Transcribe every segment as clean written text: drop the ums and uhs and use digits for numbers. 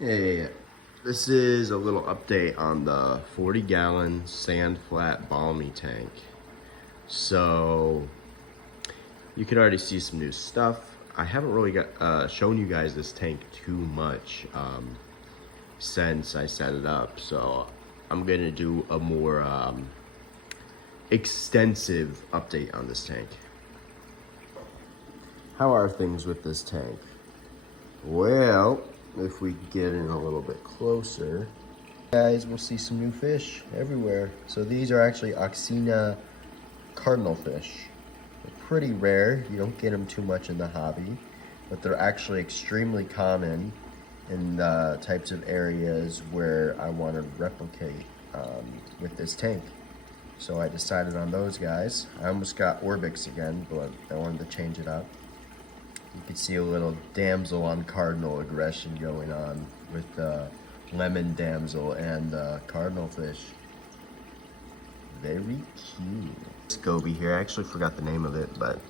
Hey, this is a little update on the 40-gallon Sand-flat Balmy tank. So, you can already see some new stuff. I haven't really shown you guys this tank too much since I set it up. So, I'm gonna do a more extensive update on this tank. How are things with this tank? Well, if we get in a little bit closer, guys, we'll see some new fish everywhere. So these are actually Oxina cardinal fish. They're pretty rare. You don't get them too much in the hobby, but they're actually extremely common in the types of areas where I want to replicate with this tank. So I decided on those guys. I almost got Orbix again, but I wanted to change it up. You can see a little damsel on cardinal aggression going on with the lemon damsel and the cardinal fish. Very cute. This goby here, I actually forgot the name of it, but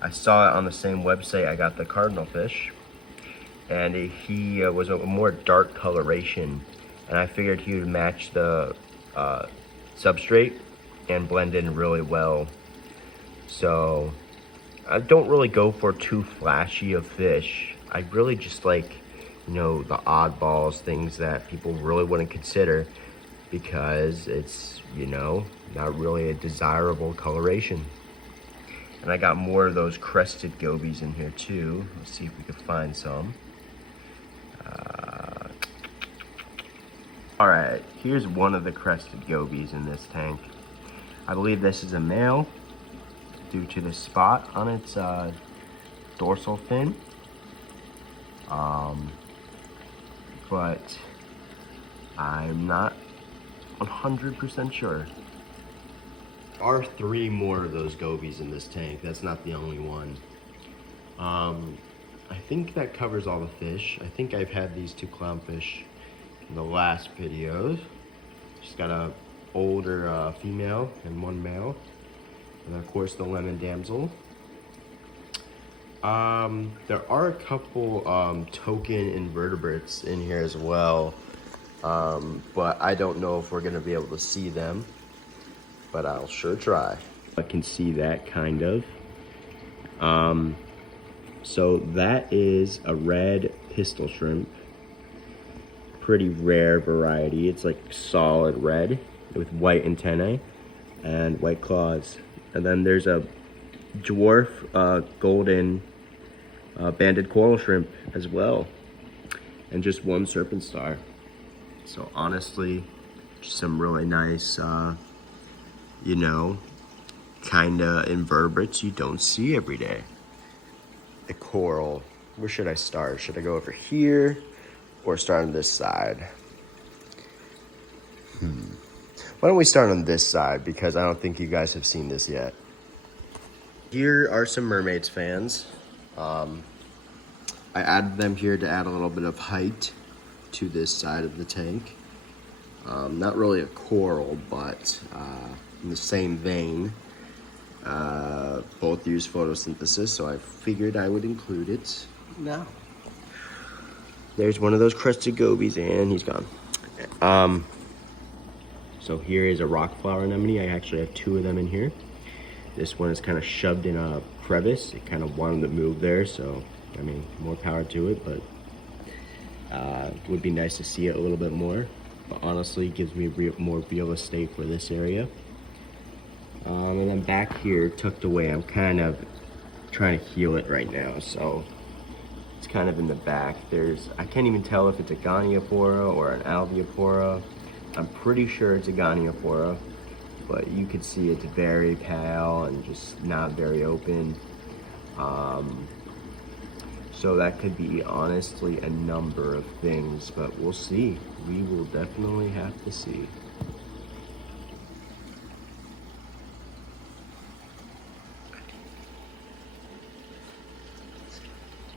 I saw it on the same website I got the cardinal fish. And he was a more dark coloration, and I figured he would match the substrate and blend in really well. So I don't really go for too flashy of fish. I really just like, you know, the oddballs, things that people really wouldn't consider because it's, you know, not really a desirable coloration. And I got more of those crested gobies in here too. Let's see if we can find some. All right, here's one of the crested gobies in this tank. I believe this is a male, due to the spot on its dorsal fin. But I'm not 100% sure. There are 3 more of those gobies in this tank. That's not the only one. I think that covers all the fish. I think I've had these 2 clownfish in the last videos. Just got a older female and 1 male. And of course the lemon damsel. There are a couple token invertebrates in here as well, but I don't know if we're gonna be able to see them, but I'll sure try. I can see that kind of. So that is a red pistol shrimp. Pretty rare variety. It's like solid red with white antennae and white claws. And then there's a dwarf golden banded coral shrimp as well. And just 1 serpent star. So honestly, just some really nice, you know, kind of invertebrates you don't see every day. The coral, where should I start? Should I go over here or start on this side? Why don't we start on this side, because I don't think you guys have seen this yet. Here are some mermaids fans. I added them here to add a little bit of height to this side of the tank. Not really a coral, but in the same vein. Both use photosynthesis, so I figured I would include it now. There's one of those crested gobies, and he's gone. So here is a rock flower anemone. I actually have 2 of them in here. This one is kind of shoved in a crevice. It kind of wanted to move there, so I mean, more power to it, but it would be nice to see it a little bit more. But honestly, it gives me more real estate for this area. And then back here, tucked away, I'm kind of trying to heal it right now, so it's kind of in the back. I can't even tell if it's a Goniophora or an Alveophora. I'm pretty sure it's a Goniophora, but you can see it's very pale and just not very open. So that could be honestly a number of things, but we'll see. We will definitely have to see.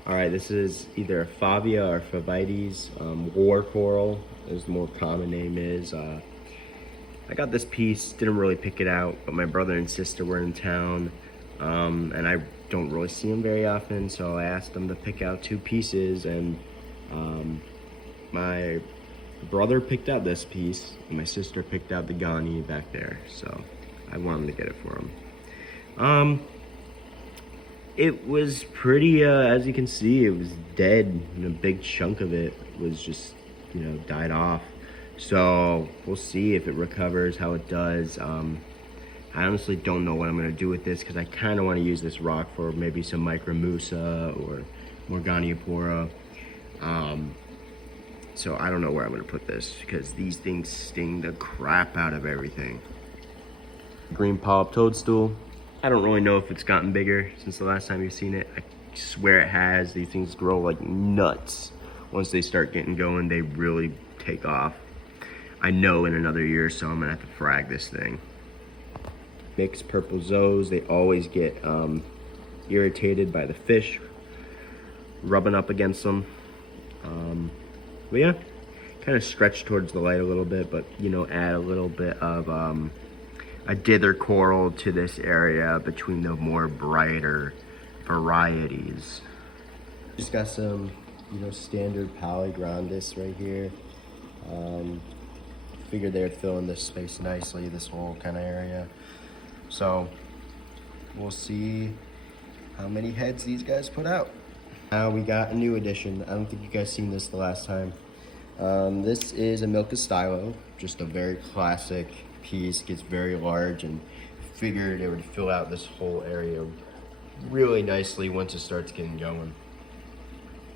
All right, this is either a Favia or Favites. War coral, as the more common name is. I got this piece, didn't really pick it out, but my brother and sister were in town, and I don't really see them very often, so I asked them to pick out 2 pieces, and my brother picked out this piece, and my sister picked out the Ghani back there, so I wanted to get it for him. It was pretty, as you can see, it was dead, and a big chunk of it was just, you know, died off. So we'll see if it recovers, how it does. I honestly don't know what I'm gonna do with this, because I kind of want to use this rock for maybe some Micromusa or Morganiapora. So I don't know where I'm gonna put this, because these things sting the crap out of everything. Green polyp toadstool. I don't really know if it's gotten bigger since the last time you've seen it. I swear it has. These things grow like nuts. Once they start getting going, they really take off. I know in another year or so I'm gonna have to frag this thing. Mixed purple zoes, they always get irritated by the fish rubbing up against them. But yeah, kind of stretch towards the light a little bit, but you know, add a little bit of a dither coral to this area between the more brighter varieties. Just got some, you know, standard Paligrandis right here. Figured they would fill in this space nicely, this whole kind of area. So we'll see how many heads these guys put out. Now we got a new addition. I don't think you guys seen this the last time. This is a Milka Stylo, just a very classic piece, gets very large, and figured it would fill out this whole area really nicely once it starts getting going.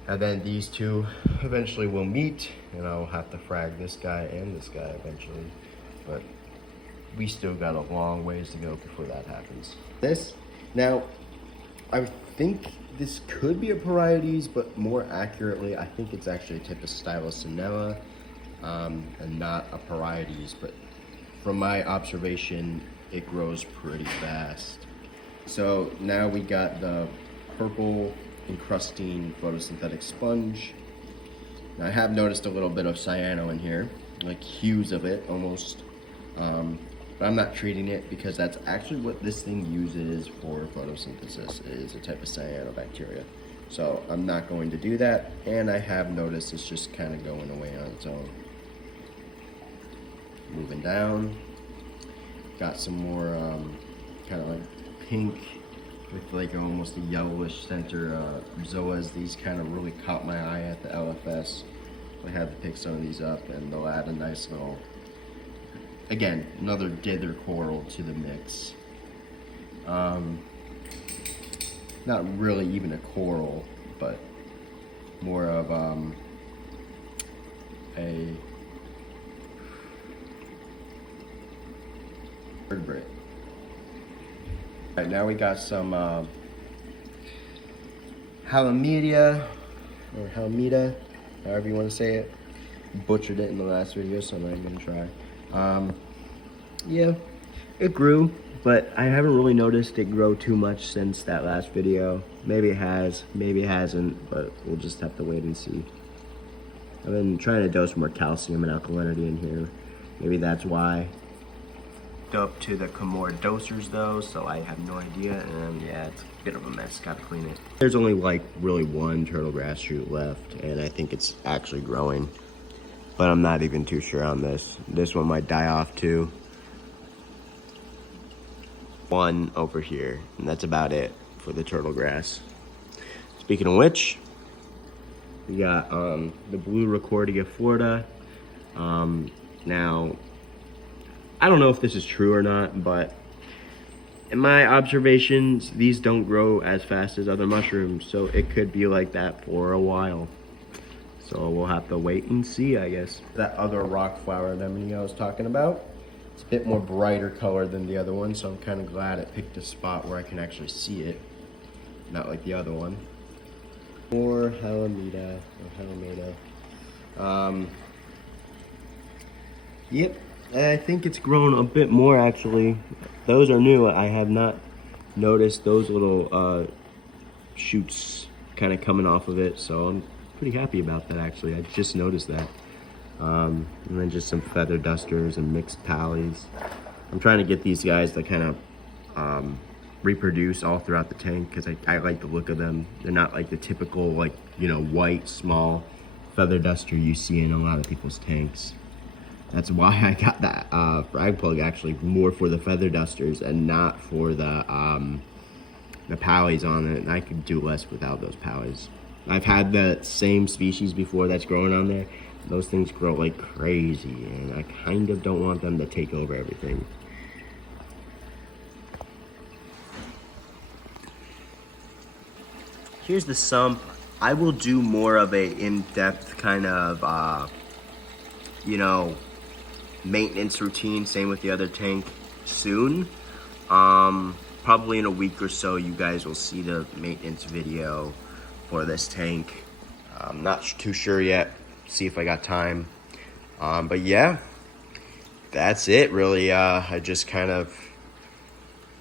And then these two eventually will meet, and I'll have to frag this guy and this guy eventually. But we still got a long ways to go before that happens. This, now, I think this could be a Parietes, but more accurately, I think it's actually a type of Stylosinella, and not a Parietes, but from my observation, it grows pretty fast. So now we got the purple encrusting photosynthetic sponge. Now I have noticed a little bit of cyano in here, like hues of it almost, but I'm not treating it because that's actually what this thing uses for photosynthesis, is a type of cyanobacteria. So I'm not going to do that, and I have noticed it's just kind of going away on its own. Moving down, got some more kind of like pink with like almost a yellowish center zoas. These kind of really caught my eye at the LFS. I had to pick some of these up, and they'll add a nice little, again, another dither coral to the mix. Not really even a coral, but more of a vertebrate. All right, now we got some Halamida, or Halamida, however you want to say it. Butchered it in the last video, so I'm not even gonna try. Yeah, it grew, but I haven't really noticed it grow too much since that last video. Maybe it has, maybe it hasn't, but we'll just have to wait and see. I've been trying to dose more calcium and alkalinity in here. Maybe that's why. Up to the Comore dosers though, so I have no idea, and yeah, it's a bit of a mess, gotta clean it. There's only like really one turtle grass shoot left, and I think it's actually growing, but I'm not even too sure on this. This one might die off too. One over here, and that's about it for the turtle grass. Speaking of which, we got the blue Recordia Florida. Now, I don't know if this is true or not, but in my observations, these don't grow as fast as other mushrooms, so it could be like that for a while. So we'll have to wait and see, I guess. That other rock flower anemone I was talking about, it's a bit more brighter color than the other one, so I'm kind of glad it picked a spot where I can actually see it, not like the other one. More Halamida, or Halameda. Yep. I think it's grown a bit more actually. Those are new. I have not noticed those little shoots kind of coming off of it, so I'm pretty happy about that actually. I just noticed that. And then just some feather dusters and mixed pallies. I'm trying to get these guys to kind of reproduce all throughout the tank because I like the look of them. They're not like the typical, like, you know, white, small feather duster you see in a lot of people's tanks. That's why I got that frag plug, actually, more for the feather dusters and not for the powies on it. And I could do less without those powies. I've had the same species before that's growing on there. Those things grow like crazy, and I kind of don't want them to take over everything. Here's the sump. I will do more of a in-depth kind of, you know, maintenance routine, same with the other tank, soon. Probably in a week or so, you guys will see the maintenance video for this tank. I'm not too sure yet. See if I got time. But yeah, that's it really. I just kind of,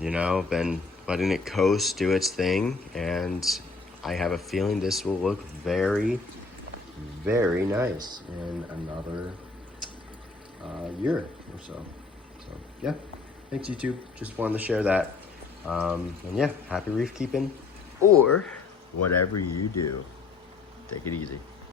you know, been letting it coast, do its thing, and I have a feeling this will look very, very nice in another year or so. So yeah, thanks YouTube. Just wanted to share that. And yeah, happy reef keeping, or whatever you do. Take it easy.